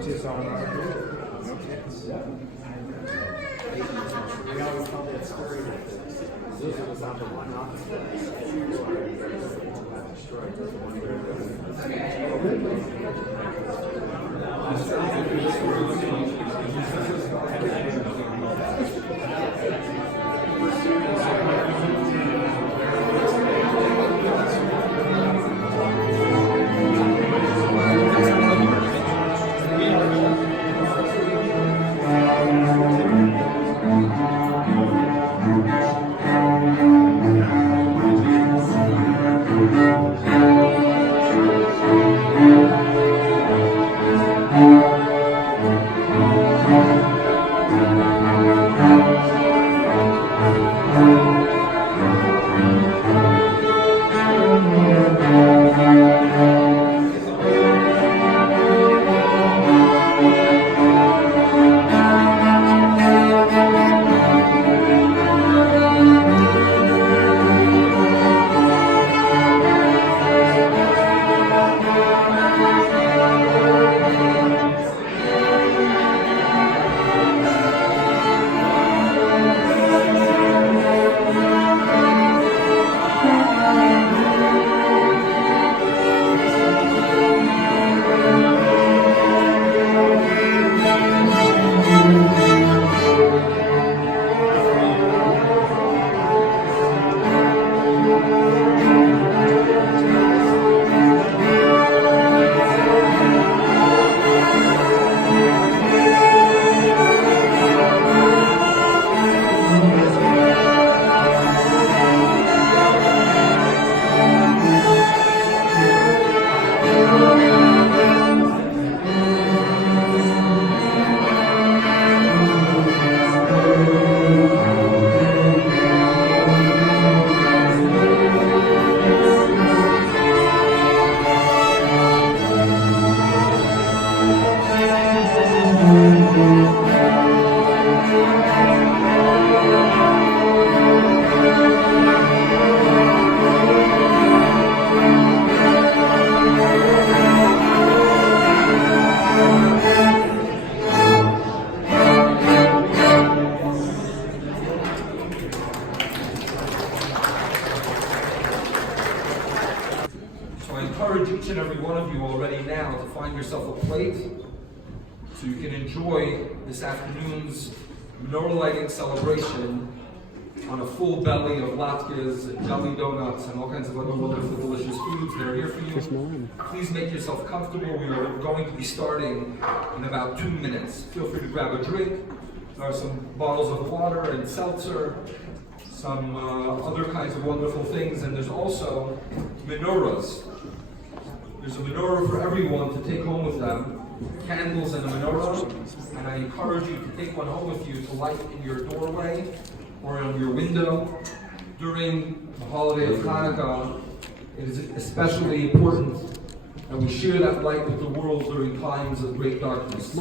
We always tell that story that the Zuzu was on the one office that destroyed. Each and every one of you already now to find yourself a plate so you can enjoy this afternoon's menorah lighting celebration on a full belly of latkes and jelly donuts and all kinds of other wonderful delicious foods that are here for you. Please make yourself comfortable. We are going to be starting in about 2 minutes. Feel free to grab a drink. There are some bottles of water and seltzer, some other kinds of wonderful things, and there's also menorahs. There's a menorah for everyone to take home with them, candles and a menorah, and I encourage you to take one home with you to light in your doorway or on your window. During the holiday of Hanukkah, it is especially important that we share that light with the world during times of great darkness.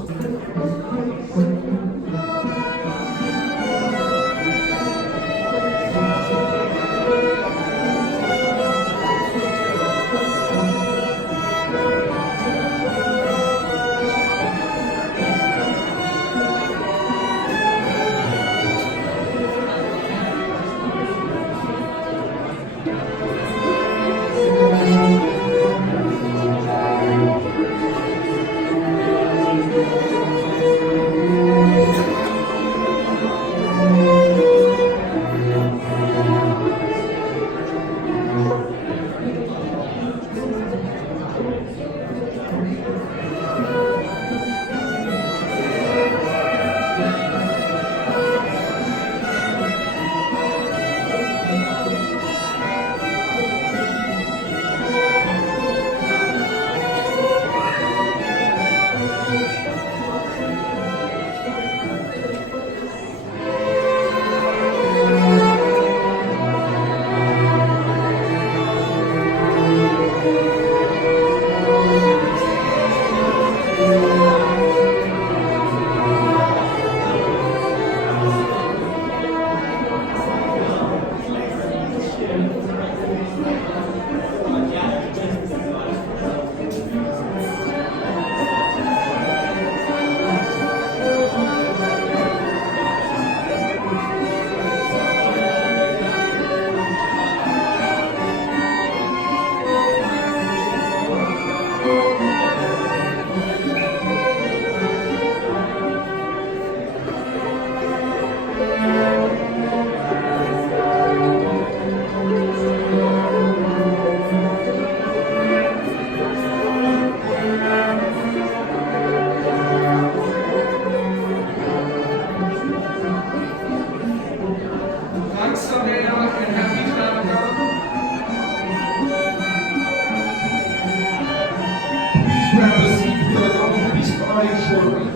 shortly.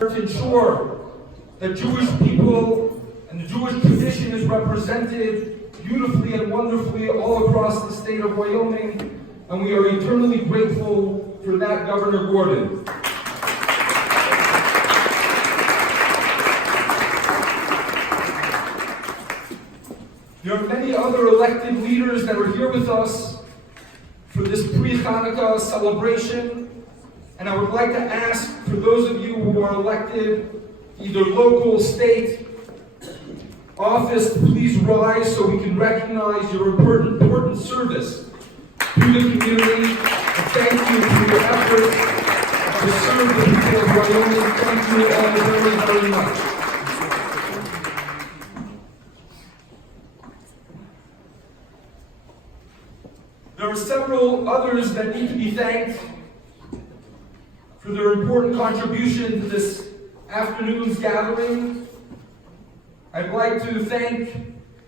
To ensure that Jewish people and the Jewish tradition is represented beautifully and wonderfully all across the state of Wyoming, and we are eternally grateful for that, Governor Gordon. There are many other elected leaders that are here with us for this pre-Hanukkah celebration. And I would like to ask, for those of you who are elected, either local, state, office, please rise so we can recognize your important service to the community. And thank you for your efforts to serve the people of Wyoming. Thank you all very, very much. There are several others that need to be thanked for their important contribution to this afternoon's gathering. I'd like to thank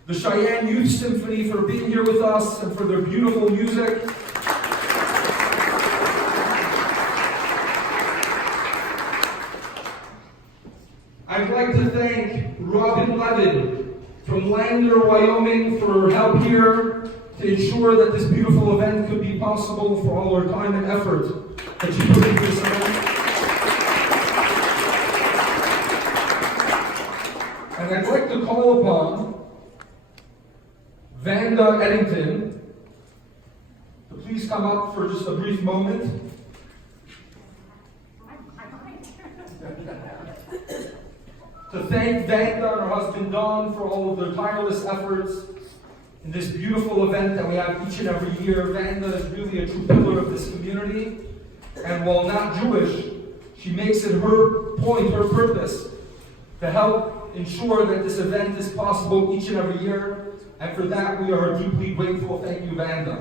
the Cheyenne Youth Symphony for being here with us and for their beautiful music. I'd like to thank Robin Levin from Lander, Wyoming for her help here to ensure that this beautiful event could be possible, for all her time and effort that she put into this event. And I'd like to call upon Vanda Eddington to please come up for just a brief moment. To thank Vanda and her husband Don for all of their tireless efforts in this beautiful event that we have each and every year. Vanda is really a true pillar of this community. And while not Jewish, she makes it her point, her purpose, to help ensure that this event is possible each and every year. And for that, we are deeply grateful. Thank you, Vanda.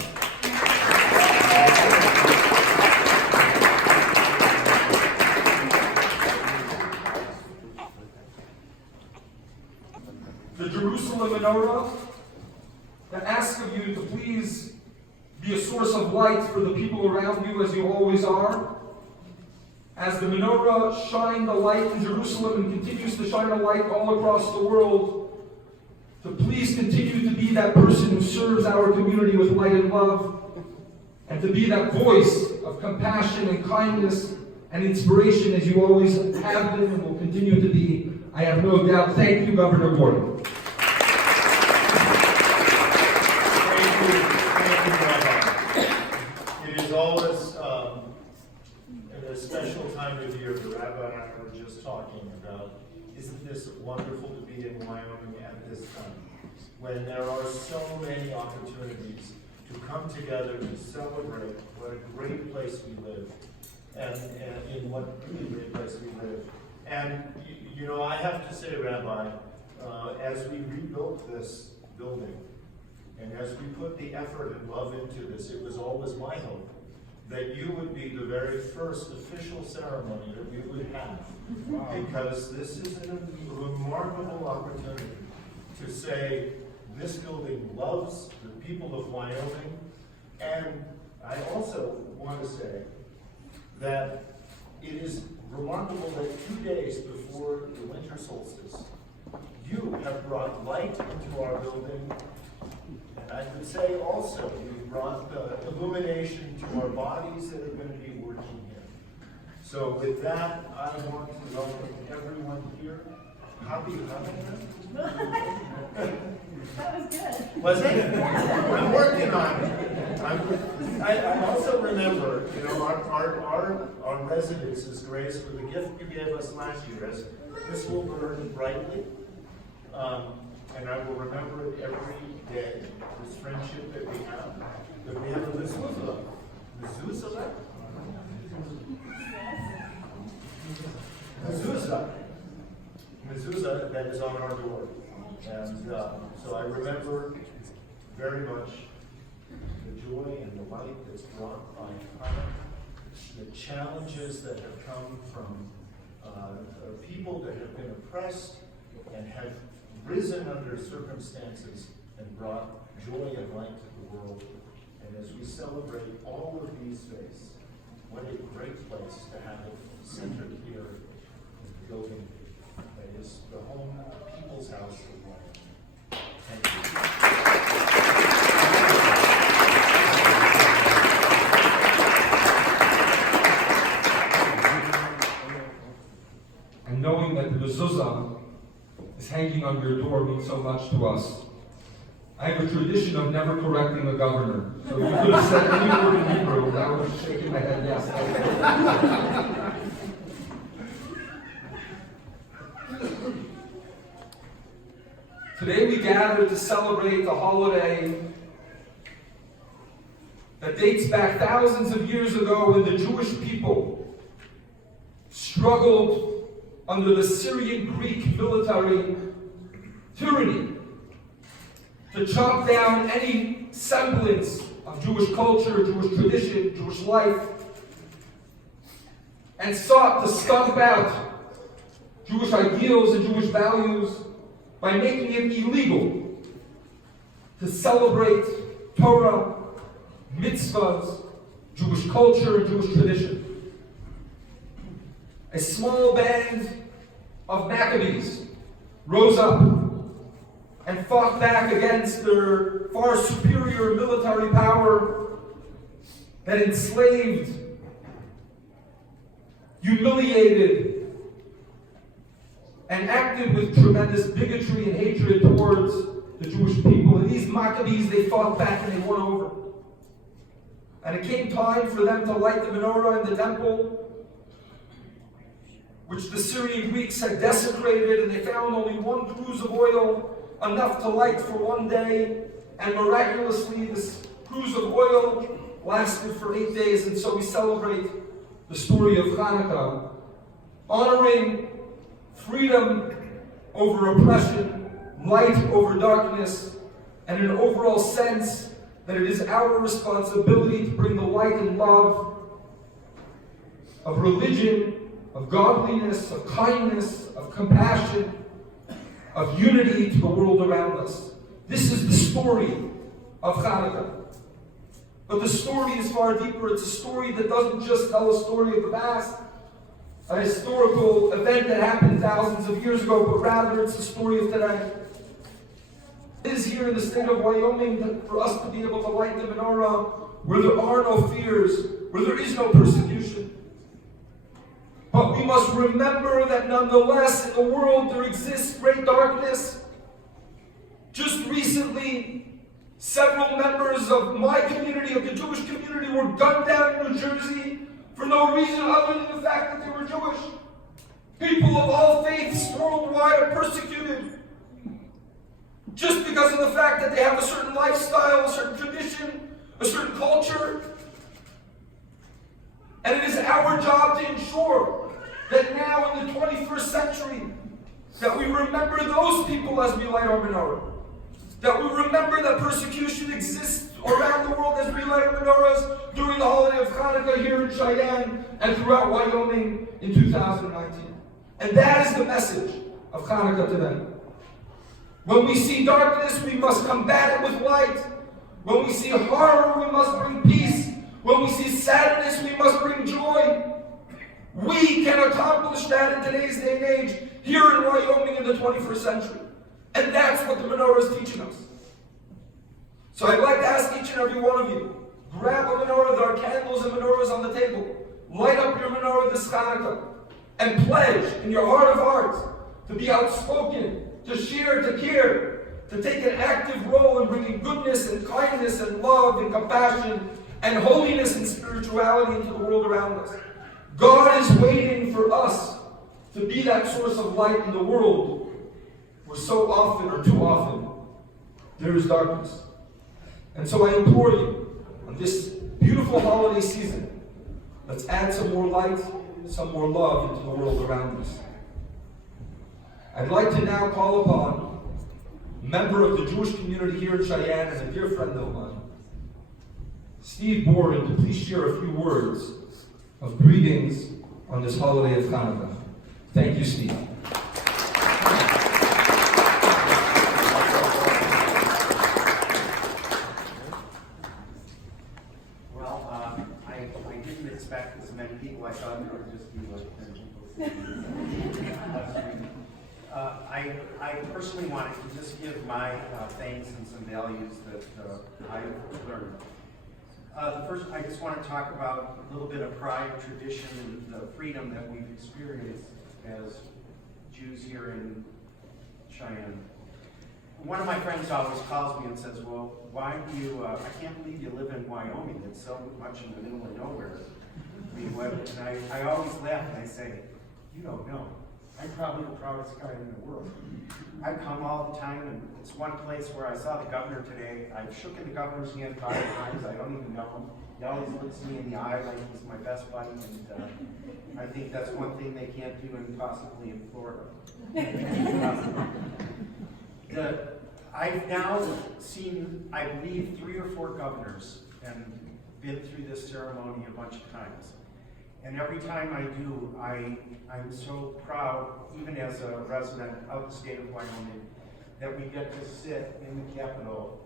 The Jerusalem menorah, I ask of you to please be a source of light for the people around you, as you always are. As the menorah shined the light in Jerusalem and continues to shine a light all across the world, to please continue to be that person who serves our community with light and love, and to be that voice of compassion and kindness and inspiration, as you always have been and will continue to be. I have no doubt. Thank you, Governor Gordon. It is always a special time of year. The Rabbi and I were just talking about, isn't this wonderful to be in Wyoming at this time, when there are so many opportunities to come together to celebrate what a great place we live, and in what really great place we live. And you know, I have to say, Rabbi, as we rebuilt this building, and as we put the effort and love into this, it was always my hope that you would be the very first official ceremony that we would have. Wow. Because this is a remarkable opportunity to say, this building loves the people of Wyoming. And I also want to say that it is remarkable that 2 days before the winter solstice, you have brought light into our building. And I would say also, you brought the illumination to our bodies that are going to be working here. So with that, I want to welcome everyone here. Happy Hanukkah. That was good. Was it? I'm working on it. I also remember, you know, our residence's grace for the gift you gave us last year. As this will burn brightly, and I will remember it every day. This friendship that we have. That we have a mezuzah. Mezuzah? Mezuzah. Mezuzah that is on our door. And so I remember very much the joy and the light that's brought by Hanukkah, the challenges that have come from people that have been oppressed and have risen under circumstances and brought joy and light to the world. And as we celebrate all of these faiths, what a great place to have it centered here in the building that is the home People's House of Wyoming. Thank you. And knowing that the mezuzah is hanging on your door means so much to us. I have a tradition of never correcting a governor. So you could have said any word in Hebrew, and I would have shaken my head yes. Today we gather to celebrate the holiday that dates back thousands of years ago when the Jewish people struggled under the Syrian-Greek military tyranny to chop down any semblance of Jewish culture, Jewish tradition, Jewish life, and sought to stomp out Jewish ideals and Jewish values by making it illegal to celebrate Torah, mitzvahs, Jewish culture, and Jewish tradition. A small band of Maccabees rose up and fought back against their far superior military power that enslaved, humiliated, and acted with tremendous bigotry and hatred towards the Jewish people. And these Maccabees, they fought back and they won over. And it came time for them to light the menorah in the temple, which the Syrian Greeks had desecrated, and they found only one cruse of oil, enough to light for one day, and miraculously this cruse of oil lasted for 8 days, and so we celebrate the story of Hanukkah, honoring freedom over oppression, light over darkness, and an overall sense that it is our responsibility to bring the light and love of religion, of godliness, of kindness, of compassion, of unity to the world around us. This is the story of Hanukkah. But the story is far deeper. It's a story that doesn't just tell a story of the past, a historical event that happened thousands of years ago, but rather it's the story of today. It is here in the state of Wyoming that for us to be able to light the menorah where there are no fears, where there is no persecution. But we must remember that nonetheless in the world there exists great darkness. Just recently, several members of my community, of the Jewish community, were gunned down in New Jersey for no reason other than the fact that they were Jewish. People of all faiths worldwide are persecuted just because of the fact that they have a certain lifestyle, a certain tradition, a certain culture. And it is our job to ensure that now in the 21st century, that we remember those people as we light our menorah. That we remember that persecution exists around the world as we light our menorahs during the holiday of Hanukkah here in Cheyenne and throughout Wyoming in 2019. And that is the message of Hanukkah today. When we see darkness, we must combat it with light. When we see horror, we must bring peace. When we see sadness, we must bring joy. We can accomplish that in today's day and age, here in Wyoming in the 21st century. And that's what the menorah is teaching us. So I'd like to ask each and every one of you, grab a menorah. There are candles and menorahs on the table. Light up your menorah this Hanukkah and pledge in your heart of hearts to be outspoken, to share, to care, to take an active role in bringing goodness and kindness and love and compassion and holiness and spirituality into the world around us. God is waiting for us to be that source of light in the world where so often, or too often, there is darkness. And so I implore you, on this beautiful holiday season, let's add some more light, some more love into the world around us. I'd like to now call upon a member of the Jewish community here in Cheyenne and a dear friend of mine, Steve Borden to please share a few words of greetings on this holiday of Hanukkah. Thank you, Steve. Well, I didn't expect as many people. I thought there would just be like 10 people. I personally wanted to just give my thanks and some values that I've learned. The first, I just want to talk about a little bit of pride, tradition, and the freedom that we've experienced as Jews here in Cheyenne. One of my friends always calls me and says, well, why do you, I can't believe you live in Wyoming. It's so much in the middle of nowhere. I mean, and I always laugh and I say, you don't know. I'm probably the proudest guy in the world. I come all the time, and it's one place where I saw the governor today. I've shook the governor's hand 5 times. I don't even know him. He always looks me in the eye like he's my best buddy, and I think that's one thing they can't do possibly in Florida. I've now seen, I believe, 3 or 4 governors and been through this ceremony a bunch of times. And every time I do, I'm so proud, even as a resident of the state of Wyoming, that we get to sit in the Capitol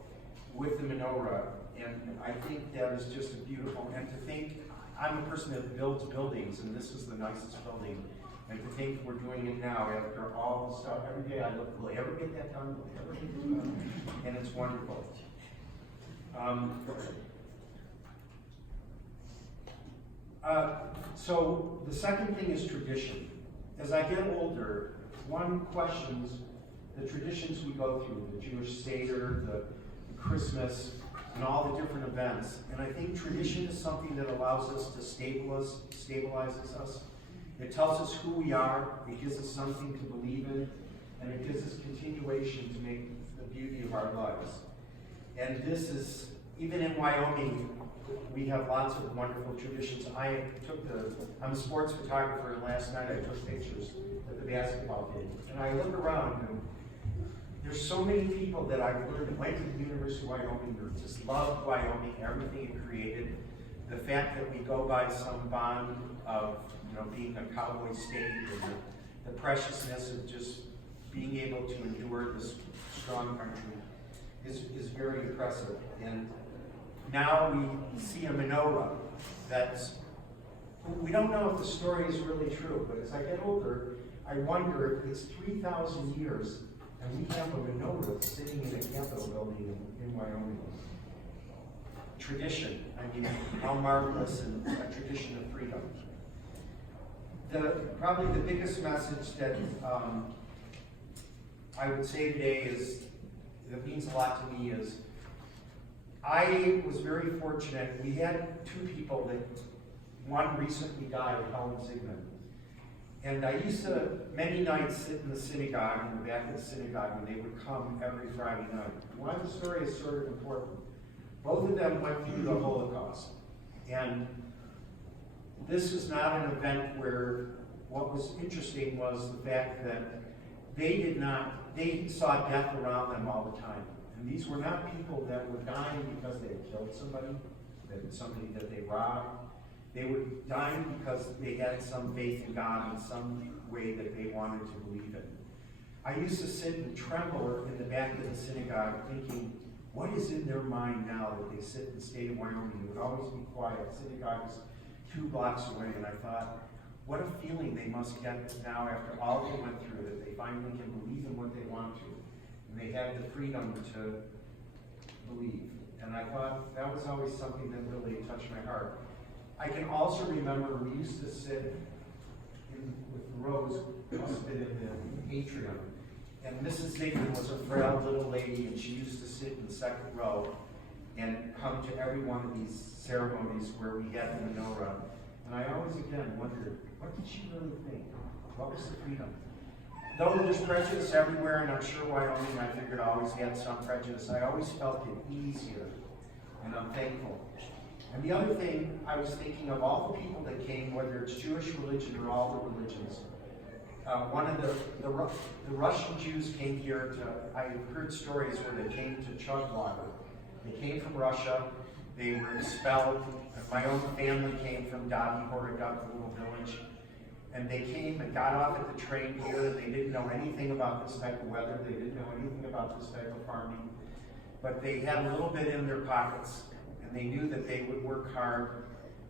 with the menorah. And I think that is just a beautiful, and to think, I'm a person that builds buildings, and this is the nicest building. And to think we're doing it now after all the stuff, every day I look, will I ever get that done? Will I ever get this done? And it's wonderful. So the second thing is tradition. As I get older, one questions the traditions we go through, the Jewish Seder, the Christmas, and all the different events. And I think tradition is something that allows us to stabilizes us. It tells us who we are, it gives us something to believe in, and it gives us continuation to make the beauty of our lives. And this is, even in Wyoming, we have lots of wonderful traditions. I'm a sports photographer, and last night I took pictures at the basketball game. And I look around, and there's so many people that I've learned that went to the University of Wyoming who just loved Wyoming, everything it created. The fact that we go by some bond of being a cowboy state, and the preciousness of just being able to endure this strong country is very impressive. And now we see a menorah we don't know if the story is really true, but as I get older, I wonder if it's 3,000 years and we have a menorah sitting in a Capitol building in Wyoming. Tradition, I mean, how marvelous, and a tradition of freedom. Probably the biggest message that I would say today that means a lot to me is, I was very fortunate. We had 2 people one recently died, Helen Sigmund. And I used to, many nights, sit in the synagogue, in the back of the synagogue, when they would come every Friday night. Why the story is sort of important. Both of them went through the Holocaust. And this is not an event where, what was interesting was the fact that they saw death around them all the time. And these were not people that were dying because they had killed somebody that they robbed. They were dying because they had some faith in God in some way that they wanted to believe in. I used to sit and tremble in the back of the synagogue thinking, what is in their mind now that they sit in the state of Wyoming? It would always be quiet. Synagogue is 2 blocks away, and I thought, what a feeling they must get now after all they went through, that they finally can believe in what they want to. And they have the freedom to believe. And I thought that was always something that really touched my heart. I can also remember we used to sit with Rose in the atrium, and Mrs. Zigman was a frail little lady, and she used to sit in the second row and come to every one of these ceremonies where we had the menorah. And I always again wondered, what did she really think? What was the freedom? Though there's prejudice everywhere, and I'm sure Wyoming, I figured, always had some prejudice, I always felt it easier, and I'm thankful. And the other thing, I was thinking of all the people that came, whether it's Jewish religion or all the religions. One of the Russian Jews came here I heard stories where they came to chug water. They came from Russia, They were expelled. My own family came from Dadi Horaduk, a little village. And they came and got off at the train here. They didn't know anything about this type of weather. They didn't know anything about this type of farming. But they had a little bit in their pockets, and they knew that they would work hard.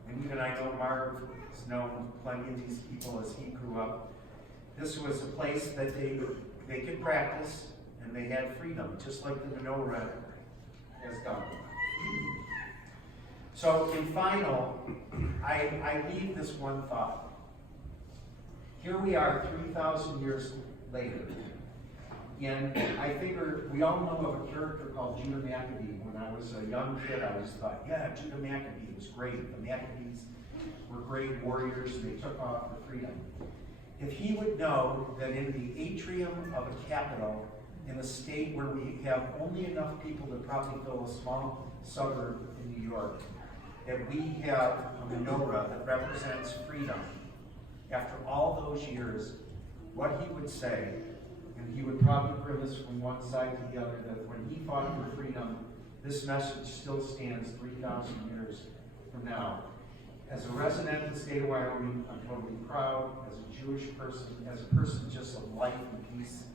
And even I know Marv has known plenty of these people as he grew up. This was a place that they could practice, and they had freedom, just like the menorah has done. So in final, I leave this one thought. Here we are 3,000 years later, and I figure we all know of a character called Judah Maccabee. When I was a young kid, I always thought, yeah, Judah Maccabee was great. The Maccabees were great warriors, and they took off for freedom. If he would know that in the atrium of a capital, in a state where we have only enough people to probably fill a small suburb in New York, that we have a menorah that represents freedom. After all those years, what he would say, and he would probably grimace from one side to the other, that when he fought for freedom, this message still stands 3,000 years from now. As a resident of the state of Wyoming, I'm totally proud. As a Jewish person, as a person just of life and peace,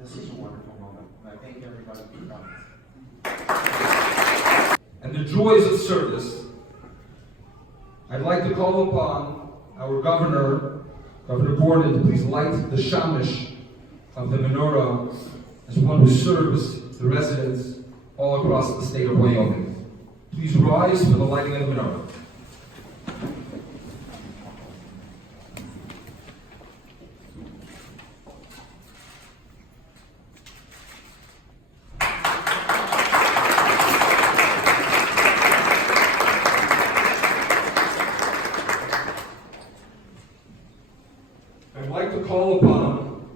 this is a wonderful moment. And I thank everybody for coming. And the joys of service, I'd like to call upon our Governor Gordon, to please light the shamish of the menorah as one who serves the residents all across the state of Wyoming. Please rise for the lighting of the menorah. I'd like to call upon,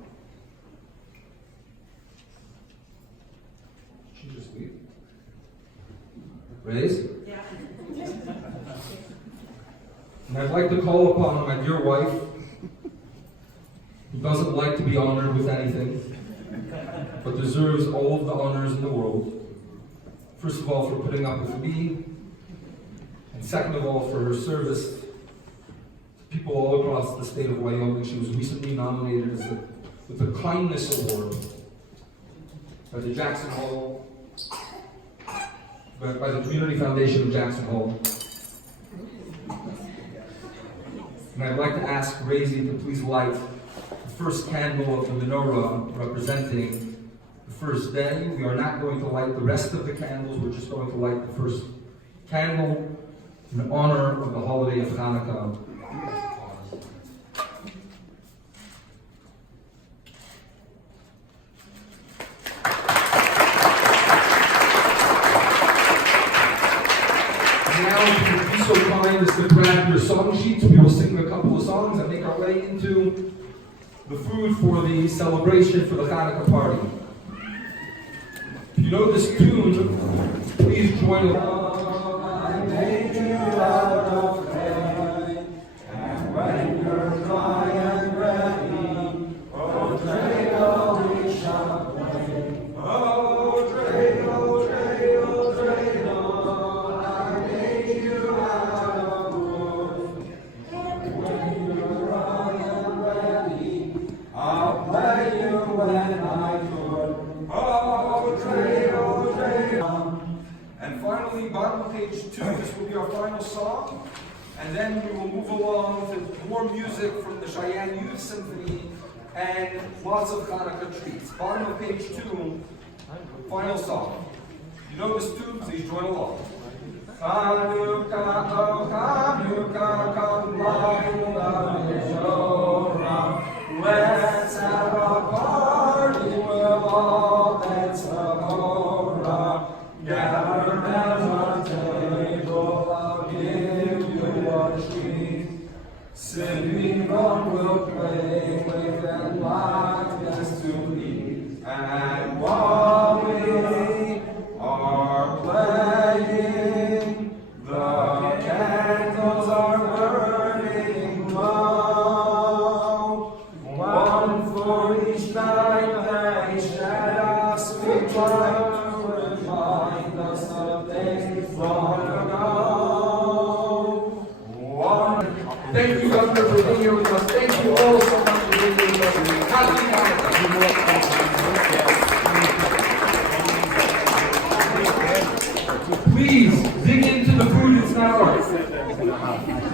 she just leave? Raise? Yeah. And I'd like to call upon my dear wife, who doesn't like to be honored with anything, but deserves all of the honors in the world. First of all, for putting up with me, and second of all, for her service people all across the state of Wyoming. She was recently nominated with the Kindness Award by the Jackson Hole, by the Community Foundation of Jackson Hole. And I'd like to ask Razy to please light the first candle of the menorah representing the first day. We are not going to light the rest of the candles, we're just going to light the first candle in honor of the holiday of Hanukkah. Now, if you would be so kind as to grab your song sheets, we will sing a couple of songs and make our way into the food for the celebration for the Hanukkah party. If you know this tune, please join along. I made you out of clay, and when you're dry and ready, oh, dreidel, we shall play. Oh, dreidel, dreidel, dreidel, I made you out of wood. And when you're dry and ready, I'll play you when I could. Oh, dreidel, dreidel. And finally, bottom of page 2, this will be our final song. And then we will move along to more music from the Cheyenne Youth Symphony and lots of Hanukkah treats. Bottom of page 2, final song. You know this tune? Please join along. Hanukkah, oh Hanukkah, come light the menorah. Let's have a party, we'll all dance the hora. Gather round the table, I'll give you a treat. Singing on will play with and likeness to eat. And while we are playing, the candles are burning low. One for each night they shed us with light to remind us of days long ago. honor. Thank you, Governor, for being here with us. Thank you all so much for being here with us. Happy Hanukkah. Please dig into the food, it's not ours.